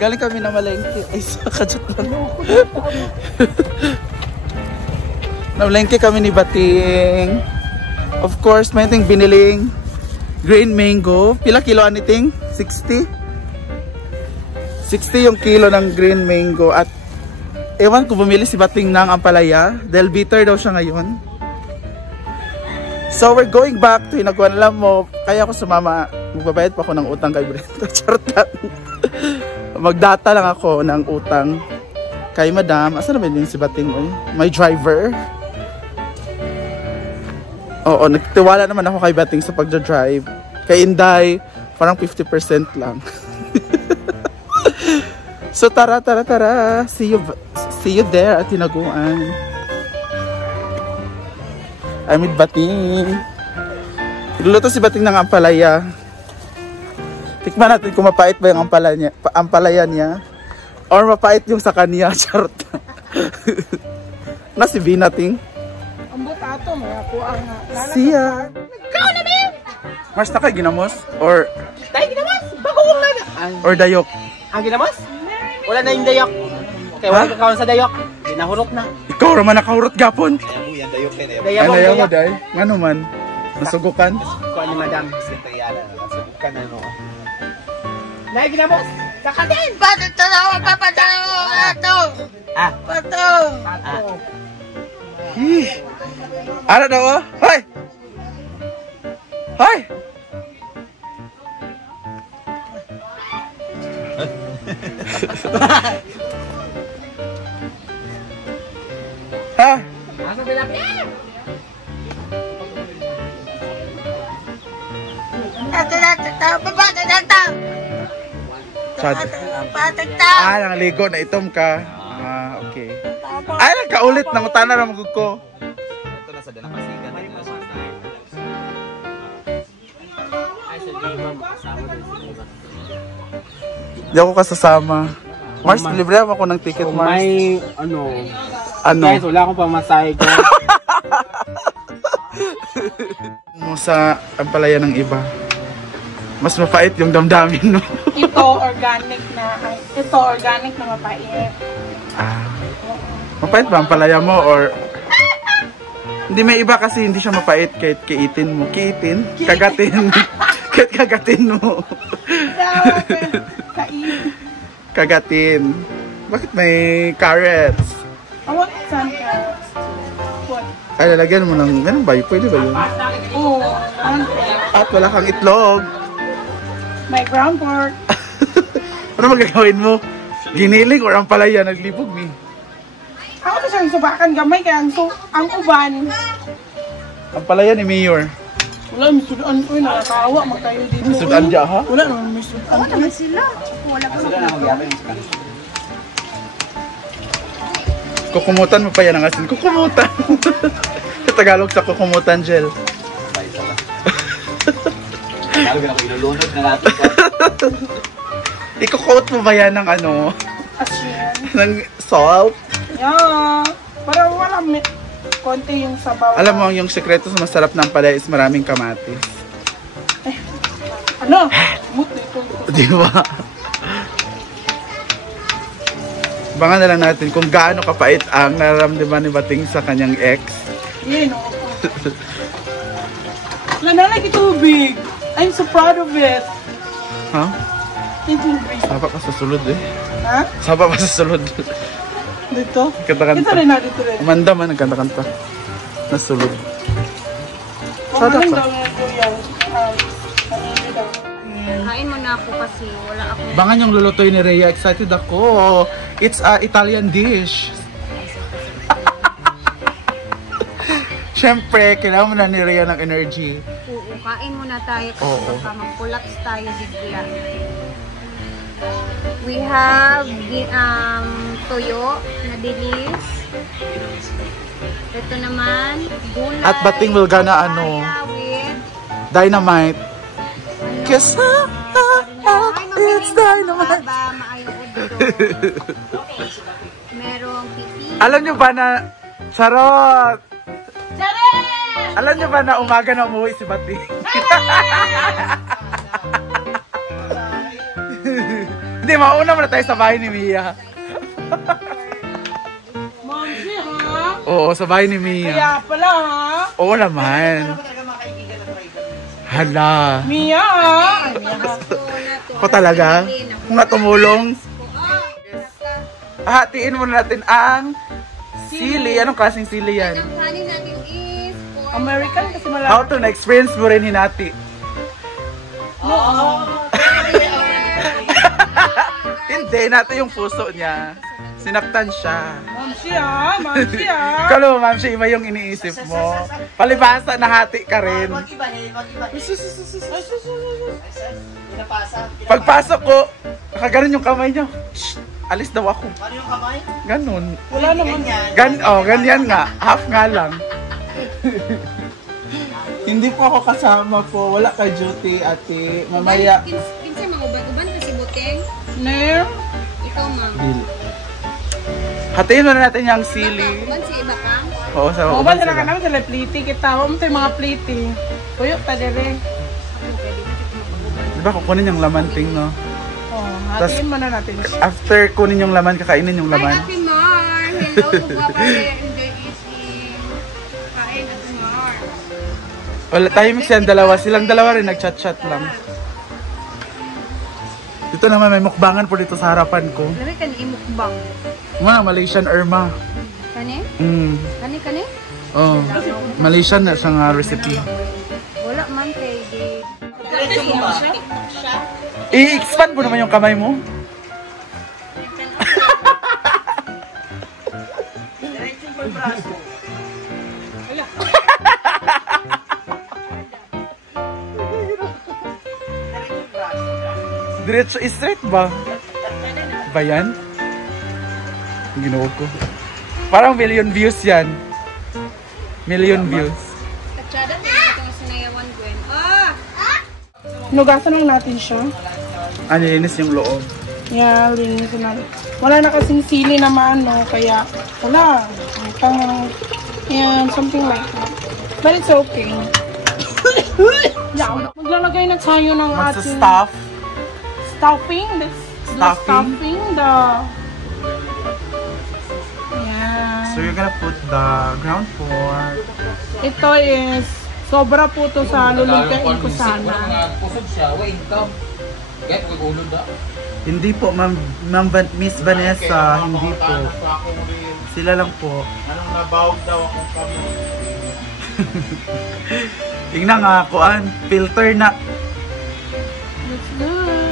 Galing kami na malengke. Ay, sakajot lang. Namalengke kami ni Bating. Of course, may ting biniling green mango. Pila kilo aniting? 60? 60 yung kilo ng green mango. At ewan ko bumili si Bating ng ampalaya. Dahil bitter daw siya ngayon. So we're going back to Hinaguan. Alam mo, kaya ako sumama. Magbabayad pa ako ng utang kay Brenda. Charot lang. Magdata lang ako ng utang kay Madam. Asa naman din si Bating? May driver. Oo, nagtiwala naman ako kay Bating sa pagdadrive. Kay Inday, parang 50% lang. So tara. See you there at Hinaguan. I'm with Bating. Iluluto si Bating ng ampalaya. Tikman natin kung mapait ba yung ampalaya niya. Or mapait yung sa kanya. Charot. Na si Vina Ting. Ang butato mo. Ako ang siya. Ikaw na, babe! Mars na kay ginamos? Or... Tayo ginamos! Bagoong na! Or dayok? Ang ginamos? Wala na yung dayok. Kaya wala kakaon sa dayok. Ginahurot na. Ikaw naman nakahurot gapon. Yan, dayok kayo. Ano yan mo, day? Ano man? Nasugukan? Kuha ni Madam. Nasugukan na, no? Dahil ginamos! Sakatin! Bakit ito na ako papadalo? Pato! Pato! Ano daw oh? Hoy! Hoy! Ha? Asa bilapin? Nangligo na itom ka. Okay. Ay, nagkaulit. Nangutana na magug ko. Ito na sa dinakasigan. Hindi ako kasasama. Mars, libre ako ng ticket, Mars. May, Ano? guys, wala akong pamasahe ko. Mo sa ampalaya ng iba. Mas mapait yung damdamin, no? Ito organic na mapait. Mapait ba ang palaya mo or... Hindi, may iba kasi hindi siya mapait kahit kiitin mo. Kiitin? Kagatin. Kahit kagatin mo. Kagatin. Bakit may carrots? I want some carrots. What? Ay, lalagyan mo ng... Ganun ba? Pwede ba yun? Oo. At wala kang itlog. May ground pork. Ano magagawin mo? Giniling or ang palaya naglibog mi? Ako na siyang subakan gamay kaya ang uban. Ang palaya ni Mayor. Wala, may sudan ko yun. Nakakawa, magkayo dito. Sudan dya ha? Wala naman, may sudan. Wala naman sila. Wala ko na. Kukumutan mo pa yan ang asin. Kukumutan. Sa Tagalog sa kukumutan, Jel. Ilulunod na natin. Iko-coat mo ba yan ng ano? Asin. Ng salt? Yeah. Para wala konti yung sabaw. Alam mo, yung sekreto sa masarap ng palaya is maraming kamatis. Ano? Mut ito. Di ba? Bangan na lang natin kung gaano kapait ang nararamdaman ni Bating sa kanyang ex. Yan, oo. Lanalay tubig. I'm so proud of it. Ha? Tubig. Saba pa sa sulod eh. Ha? Saba pa sa sulod. Dito? Kanta-kanta. Ito rin na, dito rin. Umanda man, nagkanta-kanta. Nasulod. Sada Sada ka. Kain mo na ako kasi wala ako. Bangan yung lulutoy ni Rhea. Excited ako. It's a Italian dish. Siyempre, kailangan mo na ni Rhea ng energy. Oo, kain muna tayo kasi baka mag-collapse tayo bigla. We have toyo na dilis. Ito naman, gulay. At Bating will gana ano, with dynamite. Cause it's dynamite. Merong pipi. Alam nyo ba na, charot! Alam nyo ba na umaga na umuwi si Bating? Hindi Hindi, mauna muna tayo sa bahay ni Mia. Mamsi, ha? Oo, sa bahay ni Mia. Kaya pala, ha? Oo naman. Hala. Mia, ha? Ay, Mia, ha? Ako talaga? Kung natumulong. Hatiin muna natin ang sili. Anong klaseng sili yan? Ang kanin natin is American kasi malaki. How to na-experience mo rin hinati? Hindi, natin yung puso niya. Sinaktan siya. Mamsi, ha? Mamsi, ha? Kalo, ma'am, siya iba yung iniisip mo. Palibasa, nahati ka rin. Pagpasok ko, nakaganon yung kamay niyo. Shh, alis daw ako. Ano yung kamay? Ganon. Wala naman. Ganyan nga. Half nga lang. Hindi po ako kasama po. Wala ka duty, ate. Mamaya. Kinsay mga uban-uban ka si Buteng? Nair? Ikaw, ma'am. Hatiin na natin yung sili. Uban si iba ka? Oo, sa O, uban ba sila ka sila. naman sila pliti? Kita, huwag mo tayo mga pliti. Tuyo, tadere. Diba kukunin yung laman, ting, no? O, hatiin mo na natin siya. After kunin yung laman, kakainin yung Hi, laman. Ate Mar! Hello, Papa Hindi eating. Kain, Ate Mar. Wala, tayo mix yan, dalawa. Silang dalawa rin, nag-chat-chat lang. Dito naman, may mukbangan po dito sa harapan ko. Lari ka ni imukbang. Mga Malaysian Irma. Kani? Kani? Oh, Malaysian na siyang recipe. Wala man kay di. Diretso mo ba? I-expand mo naman yung kamay mo. Diretso mo yung braso. Diretso yung braso. Diretso straight ba? Ba yan? Ginoo ko. Parang million views yan. Million views. Katsada na itong sinayawan Gwen. Ah! Nugasan lang natin siya. Ano, linis yung loob. Yeah, linisin natin. Wala na kasing sili na maano, kaya wala. Parang, yeah, something like that. But it's okay. Yeah, maglalagay na tayo ng ating Magsa-stuff. stuffing. The stuffing, the... Yeah. So you're gonna put the ground pork. Ito is, sobra po to sa lulutuin ko sana. Pusog siya, wa income. Kaya pag-ulod na. Hindi po, Miss Vanessa. Hindi po. Sila lang po. Anong nabawag daw akong kami? Tingnan nga, kuan. Filter na. That's good.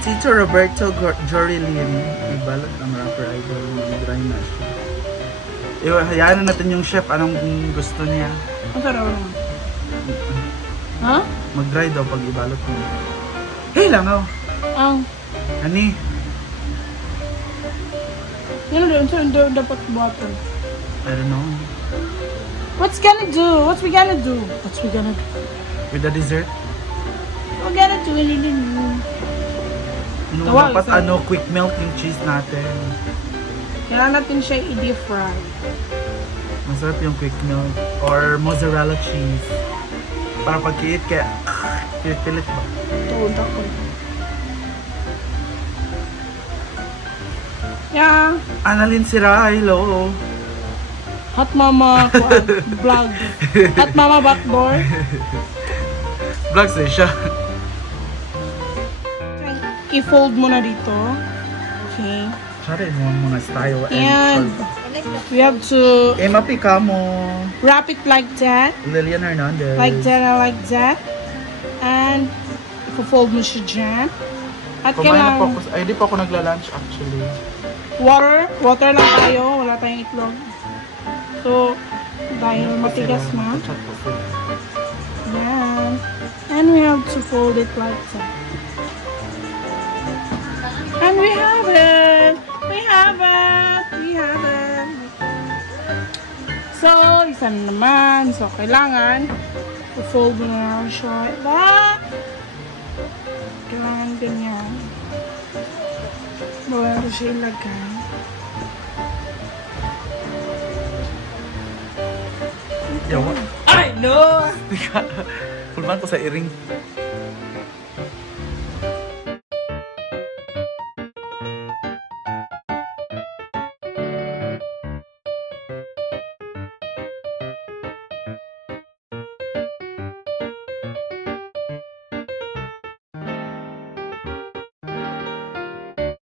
Tito Roberto Jorilin. Ibalot ang rapper idol. Dry na siya. Hayaan na natin yung chef. Anong gusto niya? Ang sarap naman. Ha? Mag-dry daw pag ibalot mo. Hey lang oh. Ang, Ani? yun na doon dapat butter. I don't know. What's gonna do? What's we gonna do? What's we gonna do? With the dessert? We're gonna do it. No, Tawag, dapat sir. quick melt yung cheese natin. Kailangan natin siya i-deep fry. Masarap yung quick melt. Or mozzarella cheese. Para pag-kiit kaya, pilit ba? Tuod ako. Yeah. Annalyn Sira, hello. Hot Mama vlog. Hot Mama backdoor. Vlogs eh siya. I-fold mo na dito. Okay. Sorry mo mga style And we have to Emma Picamo. wrap it like that. Lilian Hernandez. Like that and like that. And i-fold mo siya dyan. At Kumain na po kailangan ako. Ay, di pa ako nagla-lunch actually. water lang tayo. Wala tayong itlog. So, dahil matigas na. Chat po sila. Yan. And we have to fold it like that. And we have it! We have it! We have it! So, isa na naman. So, kailangan i-fold mo na siya. Kailangan ganyan. Bawa ko siya ilagay. Yawa. Ay, no! Pulman ko sa iring.